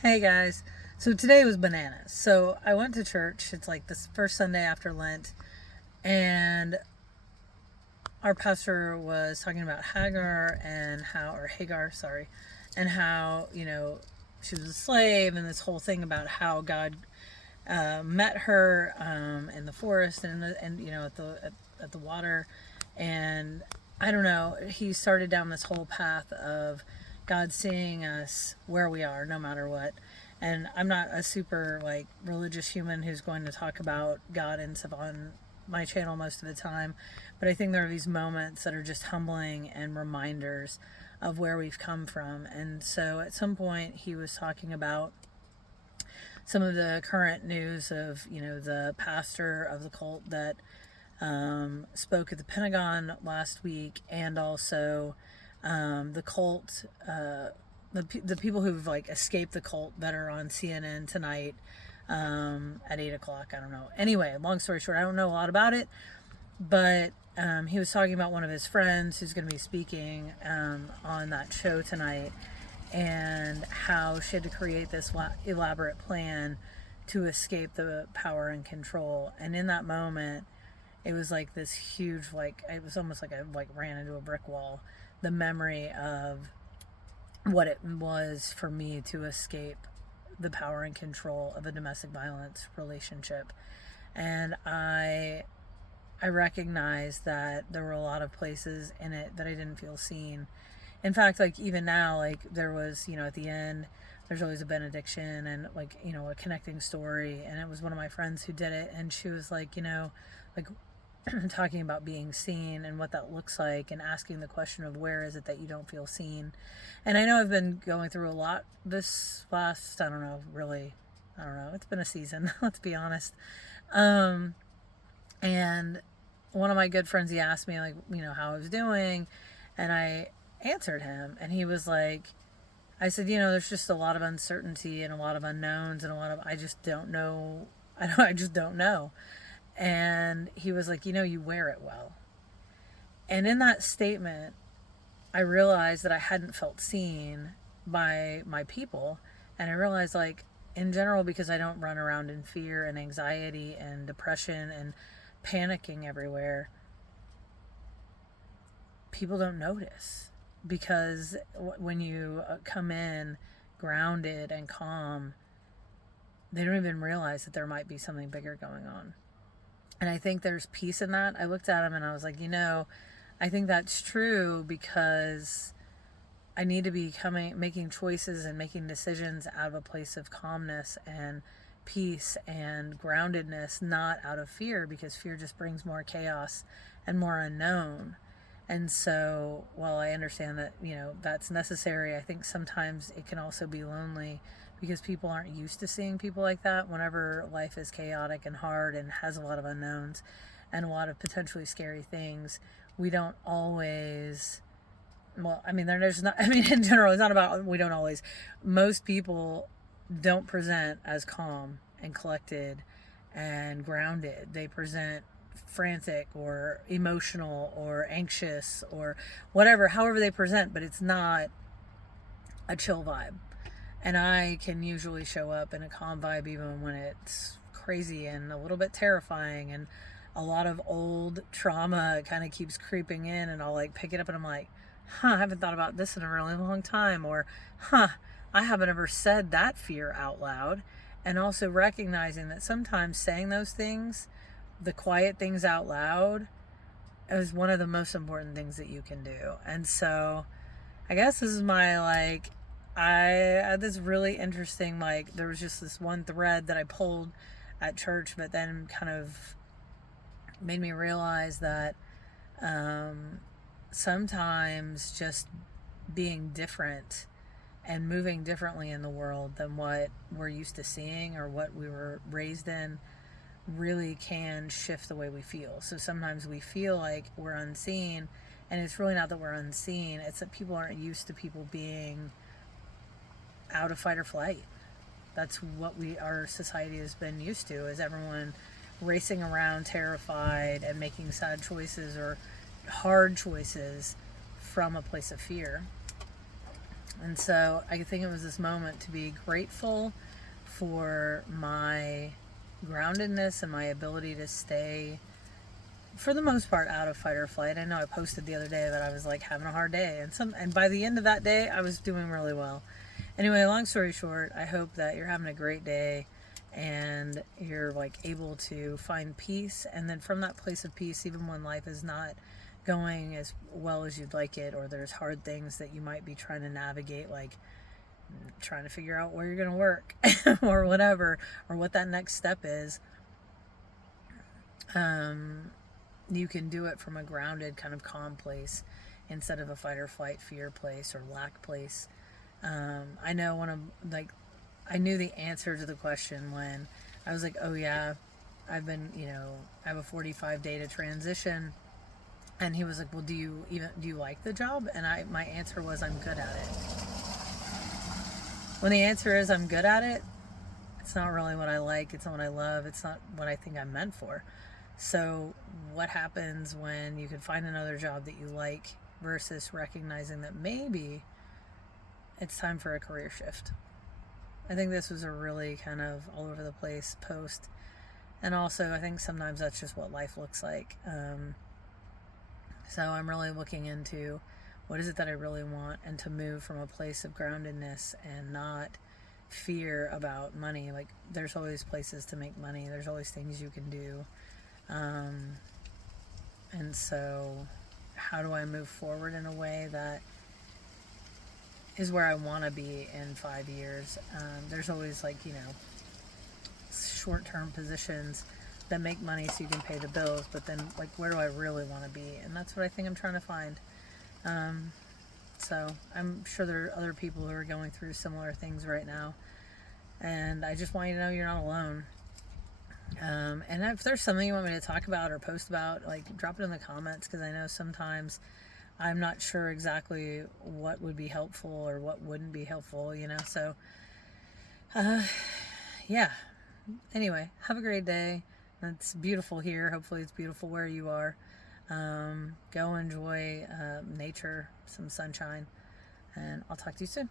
Hey guys, so today was bananas. So I went to church. It's like this first Sunday after Lent, and our pastor was talking about Hagar, sorry, and how she was a slave, and this whole thing about how God met her in the forest and at the water, and I don't know. He started down this whole path of God seeing us where we are, no matter what. And I'm not a super like religious human who's going to talk about God and stuff on my channel most of the time, but I think there are these moments that are just humbling and reminders of where we've come from. And so at some point he was talking about some of the current news of the pastor of the cult that spoke at the Pentagon last week, and also the cult, the people who've like escaped the cult that are on CNN tonight at 8 o'clock. I don't know. Anyway, long story short, I don't know a lot about it, but he was talking about one of his friends who's going to be speaking on that show tonight, and how she had to create this elaborate plan to escape the power and control. And in that moment, it was like this huge, like it was almost like I like ran into a brick wall. The memory of what it was for me to escape the power and control of a domestic violence relationship. And I recognized that there were a lot of places in it that I didn't feel seen. In fact, like even now, like there was, at the end, there's always a benediction and like, a connecting story. And it was one of my friends who did it. And she was like, like talking about being seen and what that looks like, and asking the question of where is it that you don't feel seen. And I know I've been going through a lot this last, I don't know, it's been a season, let's be honest. And one of my good friends, he asked me like, how I was doing, and I answered him, and he was like, I said, there's just a lot of uncertainty and a lot of unknowns and a lot of, I just don't know. I just don't know. And he was like, you wear it well. And in that statement, I realized that I hadn't felt seen by my people. And I realized, like, in general, because I don't run around in fear and anxiety and depression and panicking everywhere, people don't notice. Because when you come in grounded and calm, they don't even realize that there might be something bigger going on. And I think there's peace in that. I looked at him and I was like, I think that's true, because I need to be making choices and making decisions out of a place of calmness and peace and groundedness, not out of fear, because fear just brings more chaos and more unknown. And so while I understand that, that's necessary, I think sometimes it can also be lonely, because people aren't used to seeing people like that. Whenever life is chaotic and hard and has a lot of unknowns and a lot of potentially scary things, we don't always, well, I mean, there's not, I mean, in general, it's not about, we don't always, most people don't present as calm and collected and grounded. They present frantic or emotional or anxious or whatever, however they present, but it's not a chill vibe. And I can usually show up in a calm vibe even when it's crazy and a little bit terrifying, and a lot of old trauma kind of keeps creeping in, and I'll like pick it up and I'm like, I haven't thought about this in a really long time, or I haven't ever said that fear out loud. And also recognizing that sometimes saying those things, the quiet things out loud, is one of the most important things that you can do. And so I guess this is my like, I had this really interesting, like, there was just this one thread that I pulled at church, but then kind of made me realize that sometimes just being different and moving differently in the world than what we're used to seeing or what we were raised in really can shift the way we feel. So sometimes we feel like we're unseen, and it's really not that we're unseen, it's that people aren't used to people being out of fight or flight. That's what our society has been used to, is everyone racing around terrified and making sad choices or hard choices from a place of fear. And so I think it was this moment to be grateful for my groundedness and my ability to stay, for the most part, out of fight or flight. I know I posted the other day that I was like having a hard day, and by the end of that day I was doing really well. Anyway, long story short, I hope that you're having a great day and you're like able to find peace, and then from that place of peace, even when life is not going as well as you'd like it, or there's hard things that you might be trying to navigate, like trying to figure out where you're going to work or whatever, or what that next step is, you can do it from a grounded kind of calm place instead of a fight or flight fear place or lack place. I know I knew the answer to the question when I was like, oh yeah, I have a 45 day to transition. And he was like, well, do you like the job? And my answer was, I'm good at it. When the answer is I'm good at it, it's not really what I like. It's not what I love. It's not what I think I'm meant for. So what happens when you can find another job that you like versus recognizing that maybe it's time for a career shift? I think this was a really kind of all over the place post. And also, I think sometimes that's just what life looks like. So I'm really looking into what is it that I really want, and to move from a place of groundedness and not fear about money. Like, there's always places to make money. There's always things you can do. And so how do I move forward in a way that is where I want to be in 5 years? There's always short-term positions that make money so you can pay the bills, but then where do I really want to be? And that's what I think I'm trying to find. So I'm sure there are other people who are going through similar things right now, and I just want you to know you're not alone. And if there's something you want me to talk about or post about, drop it in the comments, because I know sometimes I'm not sure exactly what would be helpful or what wouldn't be helpful, so yeah. Anyway, have a great day. It's beautiful here. Hopefully it's beautiful where you are. Go enjoy nature, some sunshine, and I'll talk to you soon.